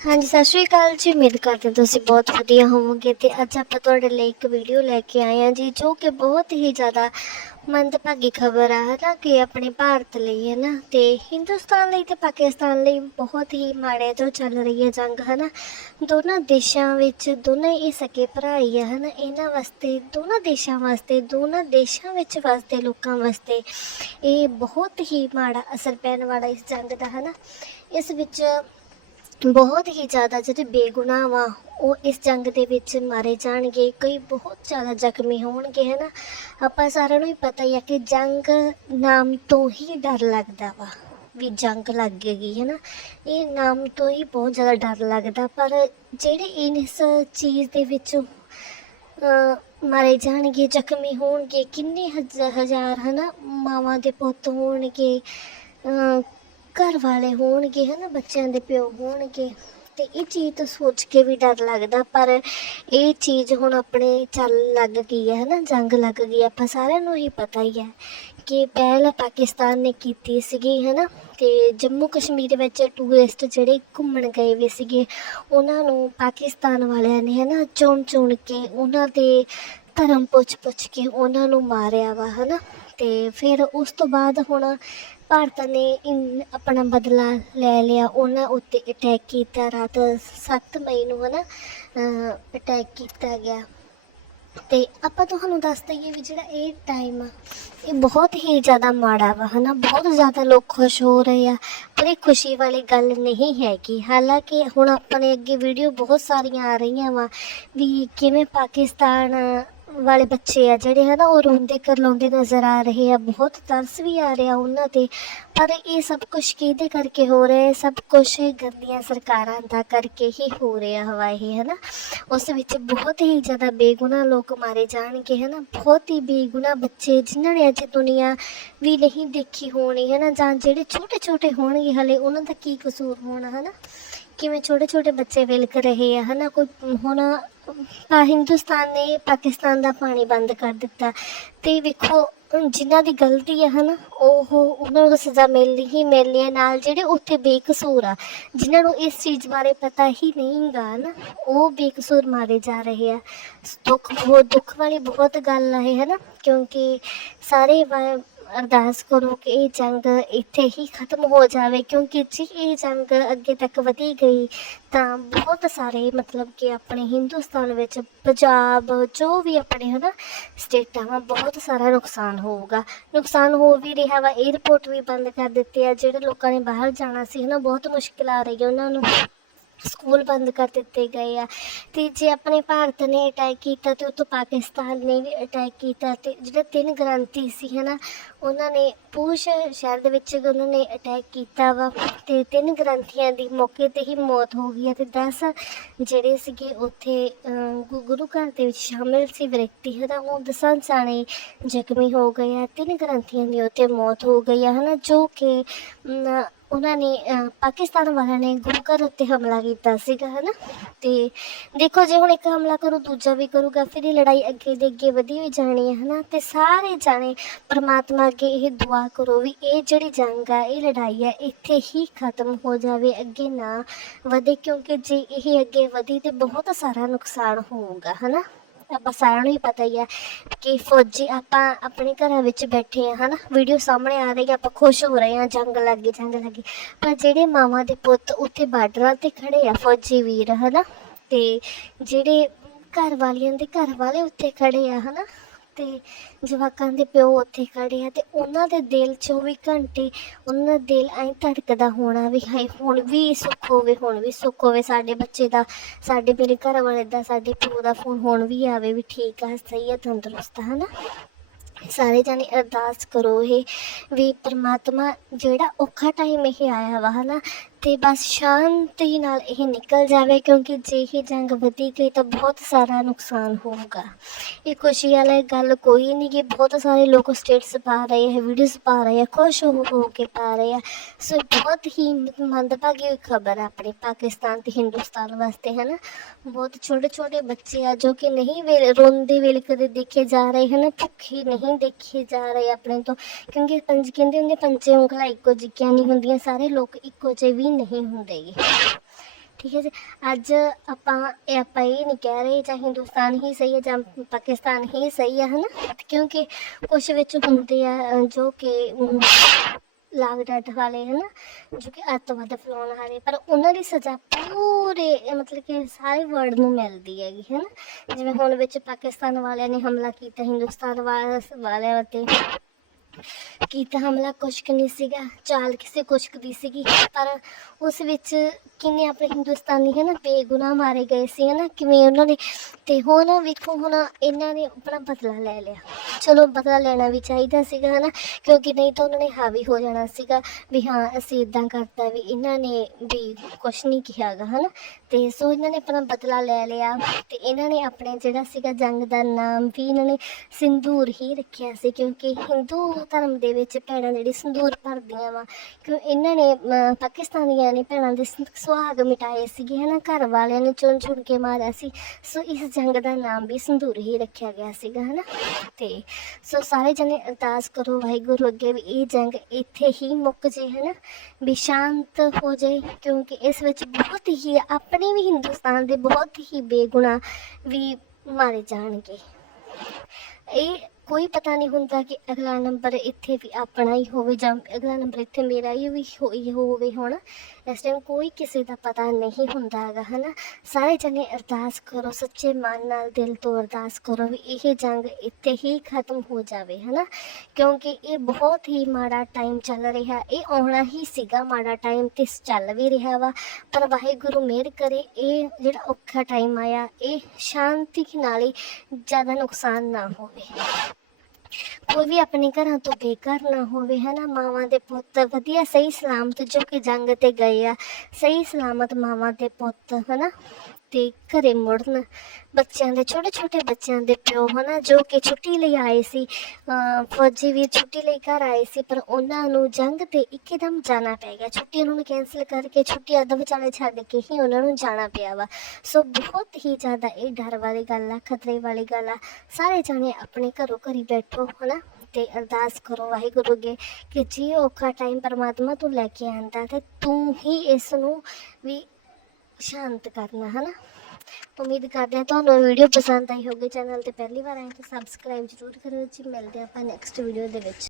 ਹਾਂਜੀ, ਸਤਿ ਸ਼੍ਰੀ ਅਕਾਲ ਜੀ। ਉਮੀਦ ਕਰਦੇ ਹਾਂ ਤੁਸੀਂ ਬਹੁਤ ਵਧੀਆ ਹੋਵੋਗੇ ਤੇ ਅੱਜ ਆਪਾਂ ਤੁਹਾਡੇ ਲਈ ਇੱਕ ਵੀਡੀਓ ਲੈ ਕੇ ਆਏ ਹਾਂ ਜੀ, ਜੋ ਕਿ ਬਹੁਤ ਹੀ ਜ਼ਿਆਦਾ ਮੰਦਭਾਗੀ ਖਬਰ ਆ ਹੈ ਨਾ ਕਿ ਆਪਣੇ ਭਾਰਤ ਲਈ ਹੈ ਨਾ ਤੇ ਹਿੰਦੁਸਤਾਨ ਲਈ ਤੇ ਪਾਕਿਸਤਾਨ ਲਈ ਬਹੁਤ ਹੀ ਮਾੜੇ ਜੋ ਚੱਲ ਰਹੀ ਹੈ ਜੰਗ ਹੈ ਨਾ ਦੋਨਾਂ ਦੇਸ਼ਾਂ ਵਿੱਚ ਦੋਨੇ ਹੀ ਸਕੇ ਭਰਾ ਹੀ ਹੈ ਨਾ ਇਹਨਾਂ ਵਾਸਤੇ, ਦੋਨਾਂ ਦੇਸ਼ਾਂ ਵਾਸਤੇ, ਦੋਨਾਂ ਦੇਸ਼ਾਂ ਵਿੱਚ ਵਸਦੇ ਲੋਕਾਂ ਵਾਸਤੇ ਇਹ ਬਹੁਤ ਹੀ ਮਾੜਾ ਅਸਰ ਪੈਣ ਵਾਲਾ ਇਸ ਜੰਗ ਦਾ ਹੈ ਨਾ ਇਸ ਵਿੱਚ ਬਹੁਤ ਹੀ ਜ਼ਿਆਦਾ ਜਿਹੜੇ ਬੇਗੁਨਾਹ ਵਾ, ਉਹ ਇਸ ਜੰਗ ਦੇ ਵਿੱਚ ਮਾਰੇ ਜਾਣਗੇ। ਕਈ ਬਹੁਤ ਜ਼ਿਆਦਾ ਜ਼ਖਮੀ ਹੋਣਗੇ ਹੈ ਨਾ ਆਪਾਂ ਸਾਰਿਆਂ ਨੂੰ ਹੀ ਪਤਾ ਹੀ ਆ ਕਿ ਜੰਗ ਨਾਮ ਤੋਂ ਹੀ ਡਰ ਲੱਗਦਾ ਵਾ, ਵੀ ਜੰਗ ਲੱਗ ਗਈ ਹੈ ਨਾ ਇਹ ਨਾਮ ਤੋਂ ਹੀ ਬਹੁਤ ਜ਼ਿਆਦਾ ਡਰ ਲੱਗਦਾ, ਪਰ ਜਿਹੜੇ ਇਸ ਚੀਜ਼ ਦੇ ਵਿੱਚ ਮਾਰੇ ਜਾਣਗੇ, ਜ਼ਖਮੀ ਹੋਣਗੇ, ਕਿੰਨੇ ਹਜ਼- ਹਜ਼ਾਰ, ਹਨਾ, ਮਾਵਾਂ ਦੇ ਪੁੱਤ ਹੋਣਗੇ ਘਰ ਵਾਲੇ ਹੋਣਗੇ ਹਨਾ, ਬੱਚਿਆਂ ਦੇ ਪਿਓ ਹੋਣਗੇ, ਤੇ ਇਹ ਚੀਜ਼ ਤਾਂ ਸੋਚ ਕੇ ਵੀ ਡਰ ਲੱਗਦਾ, ਪਰ ਇਹ ਚੀਜ਼ ਹੁਣ ਆਪਣੇ ਚੱਲ ਲੱਗ ਗਈ ਹੈ ਹਨਾ, ਜੰਗ ਲੱਗ ਗਈ ਹੈ। ਆਪਾਂ ਸਾਰਿਆਂ ਨੂੰ ਹੀ ਪਤਾ ਹੀ ਹੈ ਕਿ ਪਹਿਲ ਪਾਕਿਸਤਾਨ ਨੇ ਕੀਤੀ ਸੀਗੀ ਹਨਾ, ਤੇ ਜੰਮੂ ਕਸ਼ਮੀਰ ਵਿੱਚ ਟੂਰਿਸਟ ਜਿਹੜੇ ਘੁੰਮਣ ਗਏ ਵੀ ਸੀਗੇ, ਉਹਨਾਂ ਨੂੰ ਪਾਕਿਸਤਾਨ ਵਾਲਿਆਂ ਨੇ ਹਨਾ, ਚੁਣ ਚੁਣ ਕੇ ਉਹਨਾਂ ਦੇ ਧਰਮ ਪੁੱਛ ਪੁੱਛ ਕੇ ਉਹਨਾਂ ਨੂੰ ਮਾਰਿਆ ਵਾ ਹਨਾ, ਤੇ ਫਿਰ ਉਸ ਤੋਂ ਬਾਅਦ ਹੁਣ ਭਾਰਤ ਨੇ ਇਨ- ਆਪਣਾ ਬਦਲਾ ਲੈ ਲਿਆ। ਉਹਨਾਂ ਉੱਤੇ ਅਟੈਕ ਕੀਤਾ, ਰਾਤ 7 ਮਈ ਨੂੰ ਹਨਾ ਅਟੈਕ ਕੀਤਾ ਗਿਆ। ਤੇ ਆਪਾਂ ਤੁਹਾਨੂੰ ਦੱਸ ਦਈਏ ਵੀ ਜਿਹੜਾ ਇਹ ਟਾਈਮ ਆ, ਇਹ ਬਹੁਤ ਹੀ ਜ਼ਿਆਦਾ ਮਾੜਾ ਵਾ ਹਨਾ। ਬਹੁਤ ਜ਼ਿਆਦਾ ਲੋਕ ਖੁਸ਼ ਹੋ ਰਹੇ ਆ। ਪਰ ਇਹ ਖੁਸ਼ੀ ਵਾਲੀ ਗੱਲ ਨਹੀਂ ਹੈਗੀ। ਹਾਲਾਂਕਿ ਹੁਣ ਆਪਣੇ ਅੱਗੇ ਵੀਡੀਓ ਬਹੁਤ ਸਾਰੀਆਂ ਆ ਰਹੀਆਂ ਵਾ ਵੀ ਕਿਵੇਂ ਪਾਕਿਸਤਾਨ ਵਾਲੇ ਬੱਚੇ ਆ ਜਿਹੜੇ ਹਨਾ, ਉਹ ਰੋਂਦੇ ਕਰਲਾਉਂਦੇ ਨਜ਼ਰ ਆ ਰਹੇ ਆ, ਬਹੁਤ ਤਰਸ ਵੀ ਆ ਰਿਹਾ ਉਹਨਾਂ ਤੇ। ਪਰ ਇਹ ਸਭ ਕੁਝ ਕਿਹਦੇ ਕਰਕੇ ਹੋ ਰਿਹਾ ਹੈ? ਸਭ ਕੁਝ ਗੰਦੀਆਂ ਸਰਕਾਰਾਂ ਦਾ ਕਰਕੇ ਹੀ ਹੋ ਰਿਹਾ ਹਵਾ ਇਹ, ਹਨਾ? ਉਸ ਵਿੱਚ ਬਹੁਤ ਹੀ ਜ਼ਿਆਦਾ ਬੇਗੁਨਾਹ ਲੋਕ ਮਾਰੇ ਜਾਣਗੇ, ਹਨਾ? ਬਹੁਤ ਹੀ ਬੇਗੁਨਾਹ ਬੱਚੇ ਜਿਨ੍ਹਾਂ ਨੇ ਅਜੇ ਦੁਨੀਆ ਵੀ ਨਹੀਂ ਦੇਖੀ ਹੋਣੀ, ਹਨਾ? ਜਾਂ ਜਿਹੜੇ ਛੋਟੇ ਛੋਟੇ ਹੋਣਗੇ ਹਲੇ, ਉਹਨਾਂ ਦਾ ਕੀ ਕਸੂਰ ਹੋਣਾ, ਹਨਾ? ਕਿਵੇਂ ਛੋਟੇ ਛੋਟੇ ਬੱਚੇ ਵਿਲਕ ਰਹੇ ਆ, ਹਨਾ? ਕੋਈ ਹੁਣ ਹਿੰਦੁਸਤਾਨ ਨੇ ਪਾਕਿਸਤਾਨ ਦਾ ਪਾਣੀ ਬੰਦ ਕਰ ਦਿੱਤਾ। ਤੇ ਵੇਖੋ ਜਿਨ੍ਹਾਂ ਦੀ ਗਲਤੀ ਹੈ ਹਨਾ, ਉਹ ਉਹਨਾਂ ਨੂੰ ਸਜ਼ਾ ਮਿਲਣੀ ਹੀ ਮਿਲਣੀ ਹੈ। ਨਾਲ ਜਿਹੜੇ ਉੱਥੇ ਬੇਕਸੂਰ ਆ, ਜਿਨ੍ਹਾਂ ਨੂੰ ਇਸ ਚੀਜ਼ ਬਾਰੇ ਪਤਾ ਹੀ ਨਹੀਂ ਗਾ ਨਾ ਉਹ ਬੇਕਸੂਰ ਮਾਰੇ ਜਾ ਰਹੇ ਆ। ਦੁੱਖ ਬਹੁਤ ਦੁੱਖ ਵਾਲੀ ਬਹੁਤ ਗੱਲ ਆ ਇਹ ਹੈ ਨਾ ਕਿਉਂਕਿ ਸਾਰੇ ਅਰਦਾਸ ਕਰੋ ਕਿ ਇਹ ਜੰਗ ਇੱਥੇ ਹੀ ਖਤਮ ਹੋ ਜਾਵੇ, ਕਿਉਂਕਿ ਜੇ ਇਹ ਜੰਗ ਅੱਗੇ ਤੱਕ ਵਧੀ ਗਈ, ਤਾਂ ਬਹੁਤ ਸਾਰੇ ਮਤਲਬ ਕਿ ਆਪਣੇ ਹਿੰਦੁਸਤਾਨ ਵਿੱਚ ਪੰਜਾਬ, ਜੋ ਵੀ ਆਪਣੇ ਹਨਾ ਸਟੇਟਾਂ ਵਾ, ਬਹੁਤ ਸਾਰਾ ਨੁਕਸਾਨ ਹੋਊਗਾ। ਨੁਕਸਾਨ ਹੋ ਵੀ ਰਿਹਾ ਵਾ 에ਅਰਪੋਰਟ ਵੀ ਬੰਦ ਕਰ ਦਿੱਤੇ ਆ, ਜਿਹੜੇ ਲੋਕਾਂ ਨੇ ਬਾਹਰ ਜਾਣਾ ਸੀ ਹਨਾ, ਬਹੁਤ ਮੁਸ਼ਕਿਲ ਆ ਰਹੀ ਹੈ ਉਹਨਾਂ ਨੂੰ। ਸਕੂਲ ਬੰਦ ਕਰ ਦਿੱਤੇ ਗਏ ਆ। ਤੇ ਜੇ ਆਪਣੇ ਭਾਰਤ ਨੇ ਅਟੈਕ ਕੀਤਾ ਤੇ ਉਤੋਂ ਪਾਕਿਸਤਾਨ ਨੇ ਵੀ ਅਟੈਕ ਕੀਤਾ ਤੇ ਜਿਹੜੇ ਤਿੰਨ ਗ੍ਰੰਥੀ ਸੀ, ਹਨਾ, ਉਹਨਾਂ ਨੇ ਪੂਛ ਸ਼ਹਿਰ ਦੇ ਵਿੱਚ ਉਹਨਾਂ ਨੇ ਅਟੈਕ ਕੀਤਾ ਵਾ ਤੇ ਤਿੰਨ ਗ੍ਰੰਥੀਆਂ ਦੀ ਮੌਕੇ ਤੇ ਹੀ ਮੌਤ ਹੋ ਗਈ ਹੈ ਤੇ 10 ਜਿਹੜੇ ਸੀਗੇ ਉੱਥੇ ਗੁ- ਗੁਰੂ ਘਰ ਦੇ ਵਿੱਚ ਸ਼ਾਮਿਲ ਸੀ ਵਿਅਕਤੀ, ਹਨਾ, ਉਹ ਦਸਾਂ ਜਾਣੇ ਜ਼ਖਮੀ ਹੋ ਗਏ ਆ। ਤਿੰਨ ਗ੍ਰੰਥੀਆਂ ਦੀ ਉੱਥੇ ਮੌਤ ਹੋ ਗਈ ਆ, ਹਨਾ, ਜੋ ਕਿ ਉਹਨਾਂ ਨੇ ਪਾਕਿਸਤਾਨ ਵਾਲਿਆਂ ਨੇ ਗੁਰੂ ਘਰ ਉੱਤੇ ਹਮਲਾ ਕੀਤਾ ਸੀਗਾ, ਹਨਾ? ਤੇ ਦੇਖੋ ਜੇ ਹੁਣ ਇੱਕ ਹਮਲਾ ਕਰੂ, ਦੂਜਾ ਵੀ ਕਰੂਗਾ, ਫਿਰ ਇਹ ਲੜਾਈ ਅੱਗੇ ਦੇ ਅੱਗੇ ਵਧੀ ਹੋਈ ਜਾਣੀ ਹੈ, ਹਨਾ? ਤੇ ਸਾਰੇ ਜਾਣੇ ਪਰਮਾਤਮਾ ਅੱਗੇ ਇਹ ਦੁਆ ਕਰੋ ਵੀ ਇਹ ਜਿਹੜੀ ਜੰਗ ਆ, ਇਹ ਲੜਾਈ ਆ, ਇੱਥੇ ਹੀ ਖਤਮ ਹੋ ਜਾਵੇ, ਅੱਗੇ ਨਾ ਵਧੇ, ਕਿਉਂਕਿ ਜੇ ਇਹ ਅੱਗੇ ਵਧੀ ਤੇ ਬਹੁਤ ਸਾਰਾ ਨੁਕਸਾਨ ਹੋਊਗਾ, ਹਨਾ? ਆਪਾਂ ਸਾਰਿਆਂ ਨੂੰ ਹੀ ਪਤਾ ਹੀ ਹੈ ਕਿ ਫੌਜੀ ਆਪਾਂ ਆਪਣੇ ਘਰਾਂ ਵਿੱਚ ਬੈਠੇ ਆ, ਹਨਾ? ਵੀਡੀਓ ਸਾਹਮਣੇ ਆ ਰਹੀ ਹੈ ਆਪਾਂ ਖੁਸ਼ ਹੋ ਰਹੇ ਆ, ਜੰਗ ਲੱਗ ਲੱਗੀ ਜੰਗ ਲੱਗੀ ਪਰ ਜਿਹੜੇ ਮਾਵਾਂ ਦੇ ਪੁੱਤ ਉੱਥੇ ਬਾਰਡਰਾਂ ਤੇ ਖੜੇ ਆ, ਫੌਜੀ ਵੀਰ, ਹਨਾ? ਤੇ ਜਿਹੜੇ ਘਰ ਵਾਲਿਆਂ ਦੇ ਘਰ ਵਾਲੇ ਉੱਥੇ ਖੜੇ ਆ, ਹਨਾ? ਤੇ ਜਵਾਕਾਂ ਦੇ ਪਿਓ ਉੱਥੇ ਖੜੇ ਆ ਤੇ ਉਹਨਾਂ ਦੇ ਦਿਲ 24 ਘੰਟੇ ਉਹਨਾਂ ਦਾ ਦਿਲ ਐਂ ਧੜਕਦਾ ਹੋਣਾ ਵੀ ਹਾਏ, ਹੁਣ ਵੀ ਸੁੱਖ ਹੋਵੇ, ਹੁਣ ਵੀ ਸੁੱਖ ਹੋਵੇ, ਸਾਡੇ ਬੱਚੇ ਦਾ, ਸਾਡੇ ਮੇਰੇ ਘਰ ਵਾਲੇ ਦਾ, ਸਾਡੇ ਪਿਓ ਦਾ ਫੋਨ ਹੁਣ ਵੀ ਆਵੇ ਵੀ ਠੀਕ ਆ, ਸਹੀ ਆ, ਤੰਦਰੁਸਤ ਆ, ਹਨਾ? ਸਾਰੇ ਜਾਣੇ ਅਰਦਾਸ ਕਰੋ ਇਹ ਵੀ ਪ੍ਰਮਾਤਮਾ ਜਿਹੜਾ ਔਖਾ ਟਾਈਮ ਇਹ ਆਇਆ ਵਾ, ਹਨਾ? ਤੇ ਬਸ ਸ਼ਾਂਤੀ ਨਾਲ ਇਹ ਨਿਕਲ ਜਾਵੇ, ਕਿਉਂਕਿ ਜੇ ਇਹ ਜੰਗ ਵਧੀ ਗਈ ਤਾਂ ਬਹੁਤ ਸਾਰਾ ਨੁਕਸਾਨ ਹੋਊਗਾ। ਇਹ ਖੁਸ਼ੀ ਵਾਲੀ ਗੱਲ ਕੋਈ ਨਹੀਂ ਕਿ ਬਹੁਤ ਸਾਰੇ ਲੋਕ ਸਟੇਟਸ ਪਾ ਰਹੇ ਹੈ ਵੀਡੀਓਜ਼ ਪਾ ਰਹੇ ਆ, ਖੁਸ਼ ਹੋ ਹੋ ਕੇ ਪਾ ਰਹੇ ਆ। ਸੋ ਬਹੁਤ ਹੀ ਮੰਦਭਾਗੀ ਖਬਰ ਆਪਣੇ ਪਾਕਿਸਤਾਨ ਤੇ ਹਿੰਦੁਸਤਾਨ ਵਾਸਤੇ ਹੈ ਨਾ ਬਹੁਤ ਛੋਟੇ ਛੋਟੇ ਬੱਚੇ ਆ ਜੋ ਕਿ ਨਹੀਂ ਵੇ, ਰੋਂਦੇ ਵੇਲੇ ਕਦੇ ਦੇਖੇ ਜਾ ਰਹੇ, ਹਨ? ਭੁੱਖੇ ਨਹੀਂ ਦੇਖੇ ਜਾ ਰਹੇ ਆਪਣੇ ਤੋਂ, ਕਿਉਂਕਿ ਪੰਜ ਕਹਿੰਦੇ ਹੁੰਦੇ ਪੰਜੇ ਉਂਗਲਾਂ ਇੱਕੋ ਜਿਹੀਆਂ ਨਹੀਂ ਹੁੰਦੀਆਂ, ਸਾਰੇ ਲੋਕ ਇੱਕੋ ਜਿਹੇ ਵੀ ਨਹੀਂ ਹੁੰਦੇ ਠੀਕ ਹੈ ਜੀ। ਅੱਜ ਆਪਾਂ ਇਹ ਆਪਾਂ ਇਹ ਨਹੀਂ ਕਹਿ ਰਹੇ ਜਾਂ ਹਿੰਦੁਸਤਾਨ ਹੀ ਸਹੀ ਹੈ ਜਾਂ ਪਾਕਿਸਤਾਨ ਹੀ ਸਹੀ ਹੈ ਹਨਾ? ਕਿਉਂਕਿ ਕੁਝ ਵਿੱਚ ਹੁੰਦੇ ਆ ਜੋ ਕਿ ਅਮ, ਲਾਗ ਡਾਟ ਵਾਲੇ ਹਨਾ? ਜੋ ਕਿ ਅੱਤਵਾਦ ਫਲਾਉਣ ਵਾਲੇ। ਪਰ ਉਹਨਾਂ ਦੀ ਸਜ਼ਾ ਪੂਰੇ ਮਤਲਬ ਕਿ ਸਾਰੇ ਵਰਲਡ ਨੂੰ ਮਿਲਦੀ ਹੈਗੀ ਹਨਾ? ਜਿਵੇਂ ਹੁਣ ਵਿੱਚ ਪਾਕਿਸਤਾਨ ਵਾਲਿਆਂ ਨੇ ਹਮਲਾ ਕੀਤਾ ਹਿੰਦੁਸਤਾਨ ਵਾਲਿਆਂ ਉੱਤੇ ਕੀਤਾ ਹਮਲਾ, ਕੁਛ ਕੁ ਨਹੀਂ ਸੀਗਾ, ਚਾਲ ਕਿਸੇ ਕੁਛ ਕੁ ਦੀ ਸੀਗੀ। ਪਰ ਉਸ ਵਿੱਚ ਕਿੰਨੇ ਆਪਣੇ ਹਿੰਦੁਸਤਾਨੀ ਹੈ ਨਾ ਬੇਗੁਨਾਹ ਮਾਰੇ ਗਏ ਸੀ ਹੈ ਨਾ ਕਿਵੇਂ ਉਹਨਾਂ ਨੇ, ਤੇ ਹੁਣ ਵੇਖੋ, ਹੁਣ ਇਹਨਾਂ ਨੇ ਆਪਣਾ ਬਦਲਾ ਲੈ ਲਿਆ। ਚਲੋ, ਬਦਲਾ ਲੈਣਾ ਵੀ ਚਾਹੀਦਾ ਸੀਗਾ ਹੈ ਨਾ ਕਿਉਂਕਿ ਨਹੀਂ ਤਾਂ ਉਹਨਾਂ ਨੇ ਹਾਵੀ ਹੋ ਜਾਣਾ ਸੀਗਾ ਵੀ ਹਾਂ, ਅਸੀਂ ਇਦਾਂ ਕਰਤਾ ਵੀ ਇਹਨਾਂ ਨੇ ਵੀ ਕੁਛ ਨਹੀਂ ਕਿਹਾਗਾ ਹੈ ਨਾ ਤੇ ਸੋ ਇਹਨਾਂ ਨੇ ਆਪਣਾ ਬਦਲਾ ਲੈ ਲਿਆ ਤੇ ਇਹਨਾਂ ਨੇ ਆਪਣੇ ਜਿਹੜਾ ਸੀਗਾ ਜੰਗ ਦਾ ਨਾਮ ਵੀ ਇਹਨਾਂ ਨੇ ਸਿੰਦੂਰ ਹੀ ਰੱਖਿਆ ਸੀ, ਕਿਉਂਕਿ ਹਿੰਦੂ ਧਰਮ ਦੇ ਵਿੱਚ ਭੈਣਾਂ ਜਿਹੜੀ ਸਿੰਦੂਰ ਭਰਦੀਆਂ ਵਾ, ਕਿਉਂ ਇਹਨਾਂ ਨੇ ਪਾਕਿਸਤਾਨੀਆਂ ਨੇ ਭੈਣਾਂ ਦੇ ਸੁਹਾਗ ਮਿਟਾਏ ਸੀਗੇ, ਹਨਾ? ਘਰ ਵਾਲਿਆਂ ਨੇ ਚੁਣ ਚੁਣ ਕੇ ਮਾਰਿਆ ਸੀ। ਸੋ ਇਸ ਜੰਗ ਦਾ ਨਾਮ ਵੀ ਸਿੰਦੂਰ ਹੀ ਰੱਖਿਆ ਗਿਆ ਸੀਗਾ, ਹਨਾ? ਤੇ ਸੋ ਸਾਰੇ ਜਣੇ ਅਰਦਾਸ ਕਰੋ, ਵਾਹਿਗੁਰੂ ਅੱਗੇ ਵੀ ਇਹ ਜੰਗ ਇੱਥੇ ਹੀ ਮੁੱਕ ਜੇ, ਹਨਾ? ਵੀ ਸ਼ਾਂਤ ਹੋ ਜਾਏ ਕਿਉਂਕਿ ਇਸ ਵਿੱਚ ਬਹੁਤ ਹੀ ਆਪਣੇ ਵੀ ਹਿੰਦੁਸਤਾਨ ਦੇ ਬਹੁਤ ਹੀ ਬੇਗੁਨਾਹ ਵੀ ਮਾਰੇ ਜਾਣਗੇ। ਇਹ ਕੋਈ ਪਤਾ ਨਹੀਂ ਹੁੰਦਾ ਕਿ ਅਗਲਾ ਨੰਬਰ ਇੱਥੇ ਵੀ ਆਪਣਾ ਹੀ ਹੋਵੇ ਜਾਂ ਅਗਲਾ ਨੰਬਰ ਇੱਥੇ ਮੇਰਾ ਹੀ ਵੀ ਹੋਈ ਹੋਵੇ ਹੁਣ। ਇਸ ਟਾਈਮ ਕੋਈ ਕਿਸੇ ਦਾ ਪਤਾ ਨਹੀਂ ਹੁੰਦਾ ਹੈਗਾ, ਹਨਾ? ਸਾਰੇ ਜਣੇ ਅਰਦਾਸ ਕਰੋ, ਸੱਚੇ ਮਨ ਨਾਲ ਦਿਲ ਤੋਂ ਅਰਦਾਸ ਕਰੋ ਵੀ ਇਹ ਜੰਗ ਇੱਥੇ ਹੀ ਖਤਮ ਹੋ ਜਾਵੇ, ਹਨਾ? ਕਿਉਂਕਿ ਇਹ ਬਹੁਤ ਹੀ ਮਾੜਾ ਟਾਈਮ ਚੱਲ ਰਿਹਾ। ਇਹ ਆਉਣਾ ਹੀ ਸੀਗਾ ਮਾੜਾ ਟਾਈਮ ਤੇ ਚੱਲ ਵੀ ਰਿਹਾ ਵਾ। ਪਰ ਵਾਹਿਗੁਰੂ ਮਿਹਰ ਕਰੇ, ਇਹ ਜਿਹੜਾ ਔਖਾ ਟਾਈਮ ਆਇਆ, ਇਹ ਸ਼ਾਂਤੀ ਨਾਲ ਹੀ ਜ਼ਿਆਦਾ ਨੁਕਸਾਨ ਨਾ ਹੋਵੇ। ਕੋਈ ਵੀ ਆਪਣੇ ਘਰਾਂ ਤੋਂ ਬੇਘਰ ਨਾ ਹੋਵੇ, ਹਨਾ? ਮਾਵਾਂ ਦੇ ਪੁੱਤ, ਵਧੀਆ, ਸਹੀ ਸਲਾਮਤ, ਜੋ ਕਿ ਜੰਗ ਤੇ ਗਏ ਆ, ਸਹੀ ਸਲਾਮਤ ਮਾਵਾਂ ਦੇ ਪੁੱਤ, ਹਨਾ? ਤੇ ਘਰੇ ਮੁੜਨ। ਬੱਚਿਆਂ ਦੇ ਛੋਟੇ ਛੋਟੇ ਬੱਚਿਆਂ ਦੇ ਪਿਓ ਹਨਾ, ਜੋ ਕਿ ਛੁੱਟੀ ਲਈ ਆਏ ਸੀ। ਫੌਜੀ ਵੀ ਛੁੱਟੀ ਲਈ ਘਰ ਆਏ ਸੀ, ਪਰ ਉਹਨਾਂ ਨੂੰ ਜੰਗ ਤੇ ਇੱਕਦਮ ਜਾਣਾ ਪੈ ਗਿਆ। ਛੁੱਟੀ ਉਹਨਾਂ ਨੂੰ ਕੈਨਸਲ ਕਰਕੇ ਛੁੱਟੀ ਅੱਧ ਵਿਚਾਲੇ ਛੱਡ ਕੇ ਹੀ ਉਹਨਾਂ ਨੂੰ ਜਾਣਾ ਪਿਆ ਵਾ। ਸੋ ਬਹੁਤ ਹੀ ਜ਼ਿਆਦਾ ਇਹ ਡਰ ਵਾਲੀ ਗੱਲ ਆ, ਖਤਰੇ ਵਾਲੀ ਗੱਲ ਆ। ਸਾਰੇ ਜਾਣੇ ਆਪਣੇ ਘਰੋਂ ਘਰੀ ਬੈਠੋ ਹਨਾ, ਤੇ ਅਰਦਾਸ ਕਰੋ ਵਾਹਿਗੁਰੂ ਅੱਗੇ ਕਿ ਜੇ ਔਖਾ ਟਾਈਮ ਪਰਮਾਤਮਾ ਤੂੰ ਲੈ ਕੇ ਆਂਦਾ ਤੇ ਤੂੰ ਹੀ ਇਸ ਨੂੰ ਵੀ ਸ਼ਾਂਤ ਕਰਨਾ, ਹਨਾ? ਉਮੀਦ ਕਰਦੇ ਹਾਂ ਤੁਹਾਨੂੰ ਵੀਡੀਓ ਪਸੰਦ ਆਈ ਹੋਵੇ ਚੈਨਲ ਤੇ ਪਹਿਲੀ ਵਾਰ ਆਏ ਤਾਂ ਸਬਸਕ੍ਰਾਈਬ ਜ਼ਰੂਰ ਕਰੋ ਜੀ। ਮਿਲਦੇ ਹਾਂ ਆਪਾਂ ਨੈਕਸਟ ਵੀਡੀਓ ਦੇ ਵਿੱਚ।